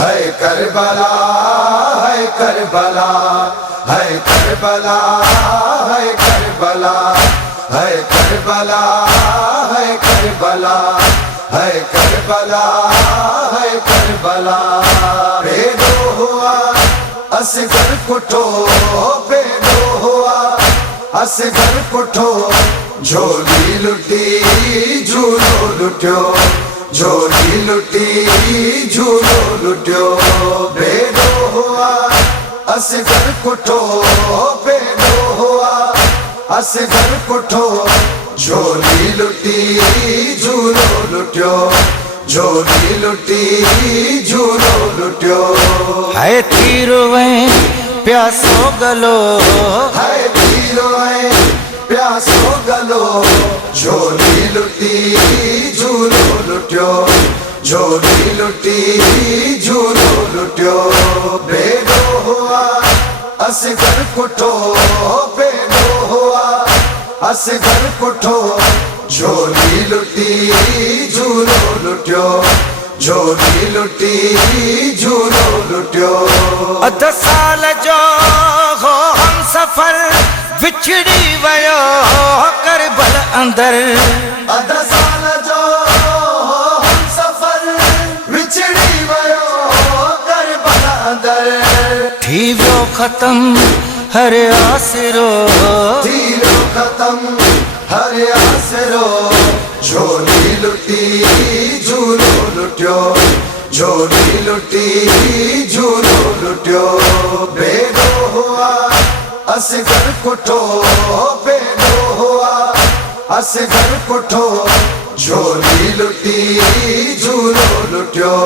है करबला है करबला है करबला है करबला है करबला है करबला है करबला है करबला बेदो हुआ असगर कुठो बेदो हुआ असगर कुठो झोली लुटी झूलो लुटियो झोली लुटी झूलो लुटियो बेदो हुआ असगर कुठो बेदो हुआ असगर कुठो झोली लुटी झूलो लुटियो झोली लुटी झूलो लुटियो है तीरुवे प्यासो गलो है तीरुवे प्यासो गलो झोली लुटी झूलो लुटियो झोली लुटी झूलो लुटियो बेदो हुआ असगर कुठो बेदो हुआ असगर कुठो झोली लुटी झूलो लुटियो झोली लुटी झूलो लुटियो अध साल जो हो हम सफर विछड़ी वयो करबल अंदर अध साल जो हम सफर विछड़ी वयो करबल अंदर थी वियो खत्म हर आसरो थी वियो खत्म हर आसरो झोली लुटी झूलो लुटियो झोली लुटी झूलो लुटियो बेदो हुआ असगर कुठो बेदो हुआ असगर कुठो झोली लुटी झूलो लुटियो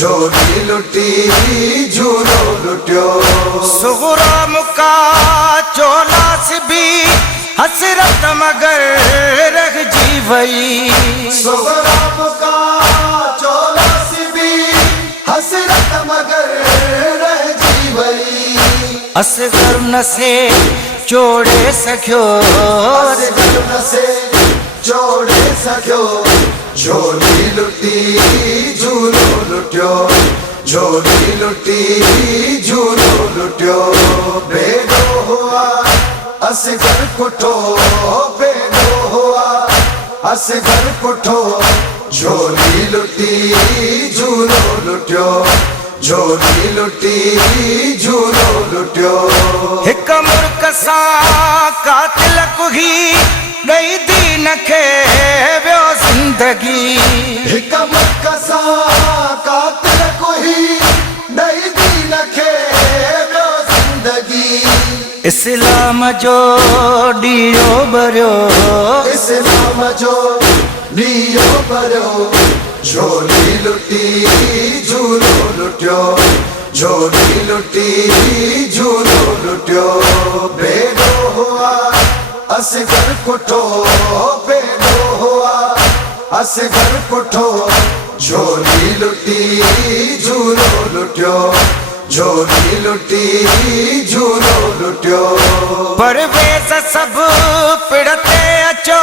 झोली लुटी झूलो लुटियो सुगरा मुका चोलास भी हसरत मगर रह जी वई सुगरा मुका चोलास भी हसरत मगर रह जी वई असगर न से जोड़े सख्यो असगर न से जोड़े सख्यो झोली लुटी झूलो लुटियो झोली लुटी झूलो लुटियो बेदो हुआ असगर कुठो बेदो हुआ असगर कुठो झोली लुटी झूलो लुटियो झोली लुटी झूलो लुटियो हिक मुर्क सा कातिल कुही गई दीन खे वियो जिंदगी हिक मुर्क सा कातिल कुही गई दीन खे वियो जिंदगी इस्लाम जो ॾीओ भरियो इस्लाम जो ॾीओ भरियो झोली लुटी झूलो लुटियो झोली लुटी झूलो लुटियो बेदो हुआ असगर कुठो बेदो हुआ असगर कुठो झोली लुटी झूलो लुटियो झोली लुटी झूलो लुटियो परवेज़ सब पिड़ते अचो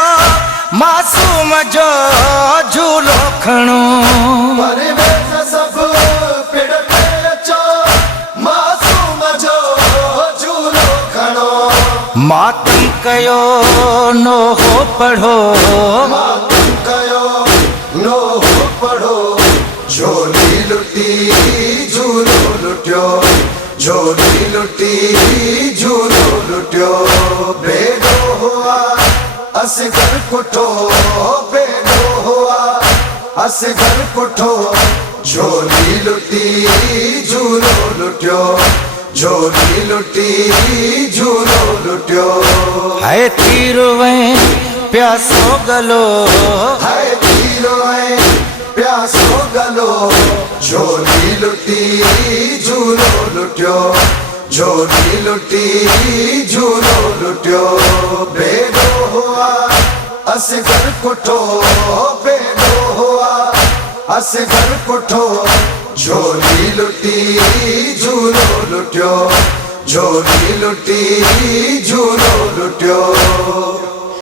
मासूम जो झूलो खणो परवेज़ सब पिड़ते अचो मासूम जो झूलो खणो मातम कयो नो हो पढ़ो मातम कयो नो हो पढ़ो झोली लुटी झूलो लुटियो झोली लुटी झूलो लुटियो बेदो हुआ असगर कुठो बेदो हुआ असगर कुठो झोली लुटी झूलो लुटियो झोली लुटी झूलो लुटियो है तीरुवे प्यासो गलो है तीरुवे प्यासो गलो झोली लुटी झूलो लुटियो झोली लुटी झूलो लुटियो बेदो हुआ असगर कुठो बेदो हुआ असगर कुठो झोली लुटी झूलो लुटियो झोली लुटी झूलो लुटियो।